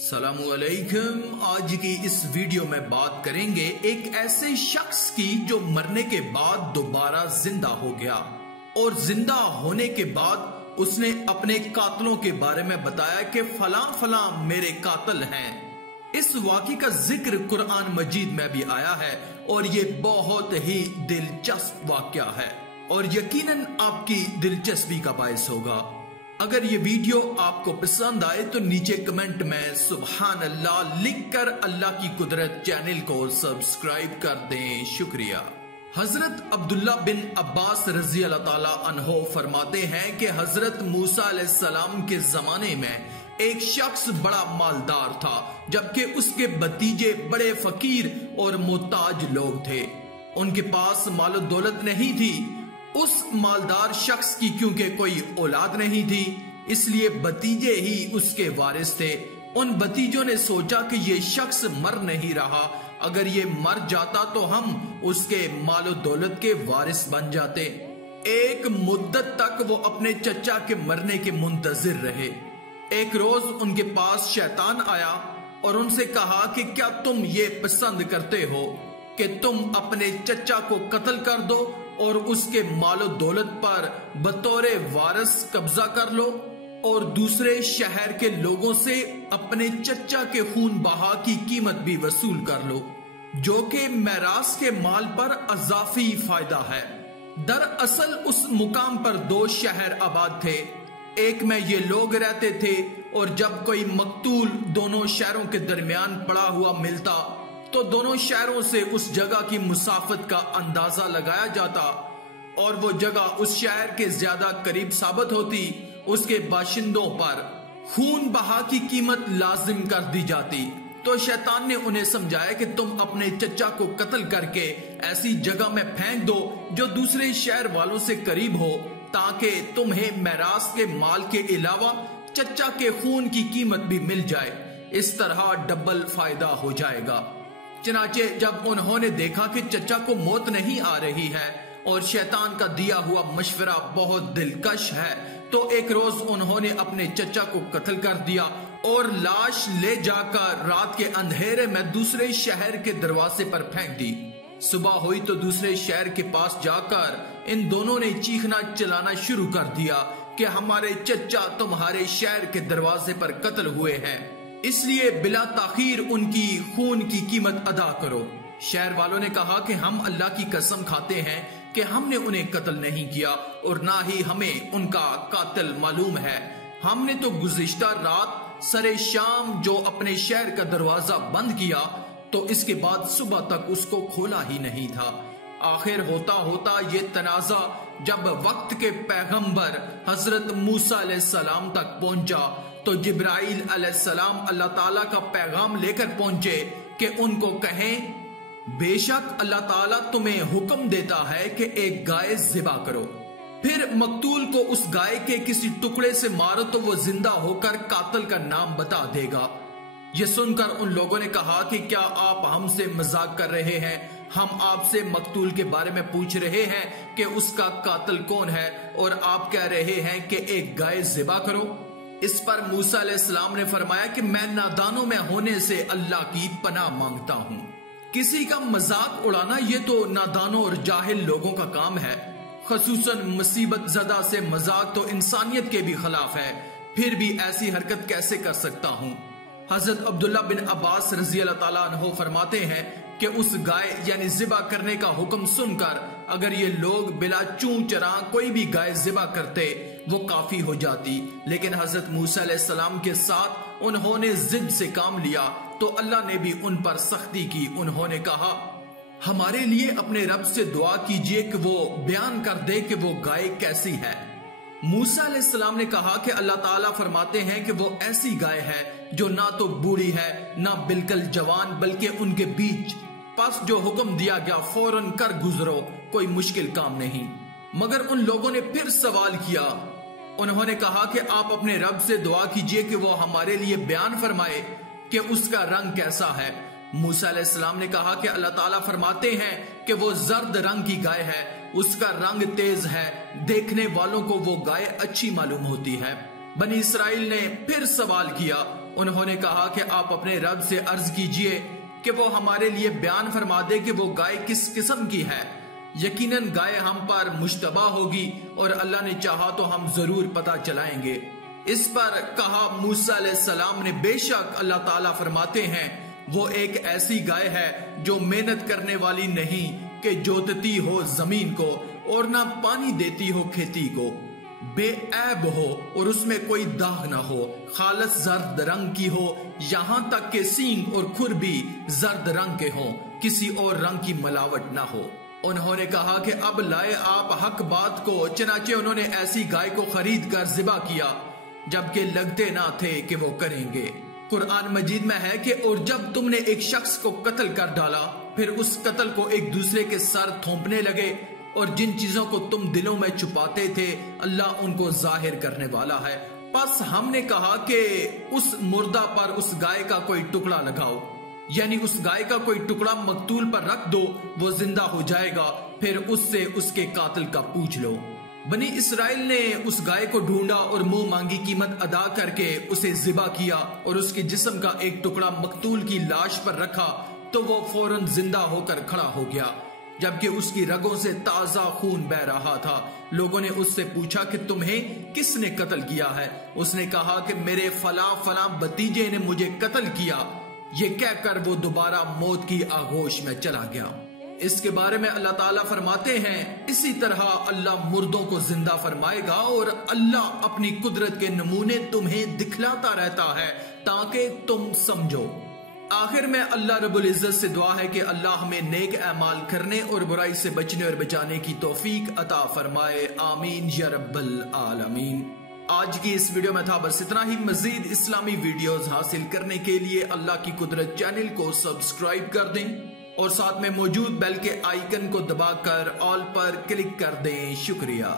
सलामुअलैकुम। आज की इस वीडियो में बात करेंगे एक ऐसे शख्स की जो मरने के बाद दोबारा जिंदा हो गया और जिंदा होने के बाद उसने अपने कातलों के बारे में बताया कि फला फला मेरे कातिल हैं। इस वाक़े का जिक्र कुरान मजीद में भी आया है और ये बहुत ही दिलचस्प वाक़या है और यकीनन आपकी दिलचस्पी का बायस होगा। अगर ये वीडियो आपको पसंद आए तो नीचे कमेंट में सुभान अल्लाह लिखकर अल्लाह की कुदरत चैनल को सब्सक्राइब कर दें। शुक्रिया। हजरत अब्दुल्ला बिन अब्बास रजी अल्लाह ताला अन्हो फरमाते हैं कि हजरत मूसा अलैहिस्सलाम के जमाने में एक शख्स बड़ा मालदार था, जबकि उसके भतीजे बड़े फकीर और मोहताज लोग थे। उनके पास मालो दौलत नहीं थी। उस मालदार शख्स की क्योंकि कोई औलाद नहीं थी, इसलिए भतीजे ही उसके वारिस थे। उन भतीजों ने सोचा कि ये शख्स मर नहीं रहा, अगर ये मर जाता तो हम उसके मालो दौलत के वारिस बन जाते। एक मुद्दत तक वो अपने चचा के मरने के मुंतजिर रहे। एक रोज उनके पास शैतान आया और उनसे कहा कि क्या तुम ये पसंद करते हो कि तुम अपने चचा को कत्ल कर दो और उसके मालो दौलत पर बतौरे वारिस कब्जा कर लो और दूसरे शहर के लोगों से अपने चचा के खून बहा की कीमत भी वसूल कर लो, जो कि मेरास के माल पर अजाफी फायदा है। दरअसल उस मुकाम पर दो शहर आबाद थे। एक में ये लोग रहते थे और जब कोई मकतूल दोनों शहरों के दरमियान पड़ा हुआ मिलता तो दोनों शहरों से उस जगह की मुसाफत का अंदाजा लगाया जाता और वो जगह उस शहर के ज्यादा करीब साबित होती। उसके बाशिंदों पर खून बहा की कीमत लाजिम कर दी जाती। तो शैतान ने उन्हें समझाया कि तुम अपने चचा को कत्ल करके ऐसी जगह में फेंक दो जो दूसरे शहर वालों से करीब हो, ताकि तुम्हें मेरास के माल के अलावा चचा के खून की कीमत भी मिल जाए। इस तरह डबल फायदा हो जाएगा। चनाचे जब उन्होंने देखा कि चचा को मौत नहीं आ रही है और शैतान का दिया हुआ मशवरा बहुत दिलकश है, तो एक रोज उन्होंने अपने चचा को कत्ल कर दिया और लाश ले जाकर रात के अंधेरे में दूसरे शहर के दरवाजे पर फेंक दी। सुबह हुई तो दूसरे शहर के पास जाकर इन दोनों ने चीखना चिल्लाना शुरू कर दिया कि हमारे चचा तुम्हारे शहर के दरवाजे पर कत्ल हुए हैं, इसलिए बिला ताखीर उनकी खून की कीमत अदा करो। शहर वालों ने कहा कि हम अल्लाह की कसम खाते हैं कि हमने उन्हें कत्ल नहीं किया और ना ही हमें उनका कातिल मालूम है। हमने तो गुज़िश्ता रात सरे शाम जो अपने शहर का दरवाजा बंद किया तो इसके बाद सुबह तक उसको खोला ही नहीं था। आखिर होता होता ये तनाजा जब वक्त के पैगंबर हजरत मूसा अलैहिस्सलाम तक पहुंचा तो जिब्राइल अलैहिस्सलाम अल्लाह ताला का पैगाम लेकर पहुंचे कि उनको कहें, बेशक अल्लाह ताला तुम्हें हुक्म देता है कि एक गाय ज़िबा करो, फिर मकतूल को उस गाय के किसी टुकड़े से मारो तो वो जिंदा होकर कातिल का नाम बता देगा। ये सुनकर उन लोगों ने कहा कि क्या आप हमसे मजाक कर रहे हैं? हम आपसे मकतूल के बारे में पूछ रहे हैं कि उसका कातिल कौन है और आप कह रहे हैं कि एक गाय ज़िबा करो। इस पर मूसा अलैहिस्सलाम ने फरमाया कि मैं नादानों में होने से अल्लाह की पनाह मांगता हूँ। किसी का मजाक उड़ाना ये तो नादानों और जाहिल लोगों का काम है, खसूसन मुसीबत ज़दा से मजाक तो इंसानियत के भी खिलाफ है, फिर भी ऐसी हरकत कैसे कर सकता हूँ। हजरत अब्दुल्ला बिन अब्बास रजी अल्लाह ताला अन्हो फरमाते हैं कि उस गाय यानी ज़िबा करने का हुक्म सुनकर अगर ये लोग बिला चूं चरा कोई भी गाय ज़िबा करते वो काफी हो जाती, लेकिन हजरत मूसा अलैहिस्सलाम के साथ उन्होंने जिद से काम लिया तो अल्लाह ने भी उन पर सख्ती की। उन्होंने कहा, हमारे लिए अपने रब से दुआ कीजिए कि वो बयान कर दे कि वो गाय कैसी है। मूसा अलैहिस्सलाम ने कहा कि अल्लाह ताला फरमाते हैं कि वो ऐसी गाय है जो ना तो बूढ़ी है ना बिल्कुल जवान, बल्कि उनके बीच। बस जो हुक्म दिया गया फौरन कर गुजरो, कोई मुश्किल काम नहीं। मगर उन लोगों ने फिर सवाल किया। उन्होंने कहा कि आप अपने रब से दुआ कीजिए कि वो हमारे लिए बयान फरमाए कि उसका रंग कैसा है। मूसा अलैहिस्सलाम ने कहा कि अल्लाह ताला फरमाते हैं कि वो जर्द रंग की गाय है, उसका रंग तेज है, देखने वालों को वो गाय अच्छी मालूम होती है। बनी इसराइल ने फिर सवाल किया उन्होंने कहा कि आप अपने रब से अर्ज कीजिए कि वो हमारे लिए बयान फरमा दे कि वो गाय किस किस्म की है। यकीनन गाय हम पर मुश्तबा होगी और अल्लाह ने चाहा तो हम जरूर पता चलाएंगे। इस पर कहा मूसा अलैहिस्सलाम ने, बेशक अल्लाह ताला फरमाते हैं वो एक ऐसी गाय है जो मेहनत करने वाली नहीं कि जोतती हो जमीन को और ना पानी देती हो खेती को, बेऐब हो और उसमें कोई दाग ना हो, खालस जर्द रंग की हो, यहाँ तक के सींग और खुर भी जर्द रंग के हों, किसी और रंग की मिलावट ना हो। उन्होंने कहा कि अब लाए आप हक बात को। चनाचे उन्होंने ऐसी गाय को खरीद कर ज़िबा किया जबकि लगते ना थे कि वो करेंगे। कुरान मजीद में है कि और जब तुमने एक शख्स को कत्ल कर डाला फिर उस कत्ल को एक दूसरे के सर थोपने लगे और जिन चीजों को तुम दिलों में छुपाते थे अल्लाह उनको जाहिर करने वाला है। बस हमने कहा कि उस मुर्दा पर उस गाय का कोई टुकड़ा लगाओ, यानी उस गाय का कोई टुकड़ा मकतूल पर रख दो, वो जिंदा हो जाएगा, फिर उससे उसके कातिल का पूछ लो। बनी इसराइल ने उस गाय को ढूंढा और मुंह मांगी कीमत अदा करके उसे ज़िबा किया और उसके जिस्म का एक टुकड़ा मकतूल की लाश पर रखा तो वो फौरन जिंदा होकर खड़ा हो गया, जबकि उसकी रगों से ताजा खून बह रहा था। लोगों ने उससे पूछा कि तुम्हें किसने कत्ल किया है? उसने कहा कि मेरे फला फला भतीजे ने मुझे कत्ल किया। ये कहकर वो दोबारा मौत की आगोश में चला गया। इसके बारे में अल्लाह ताला फरमाते हैं, इसी तरह अल्लाह मुर्दों को जिंदा फरमाएगा और अल्लाह अपनी कुदरत के नमूने तुम्हें दिखलाता रहता है ताकि तुम समझो। आखिर में अल्लाह रब्बुल इज्जत से दुआ है कि अल्लाह हमें नेक अमाल करने और बुराई से बचने और बचाने की तौफीक अता फरमाए। आमीन या रब्बल आलमीन। आज की इस वीडियो में था बस इतना ही। मजीद इस्लामी वीडियोस हासिल करने के लिए अल्लाह की कुदरत चैनल को सब्सक्राइब कर दें और साथ में मौजूद बेल के आइकन को दबाकर ऑल पर क्लिक कर दें। शुक्रिया।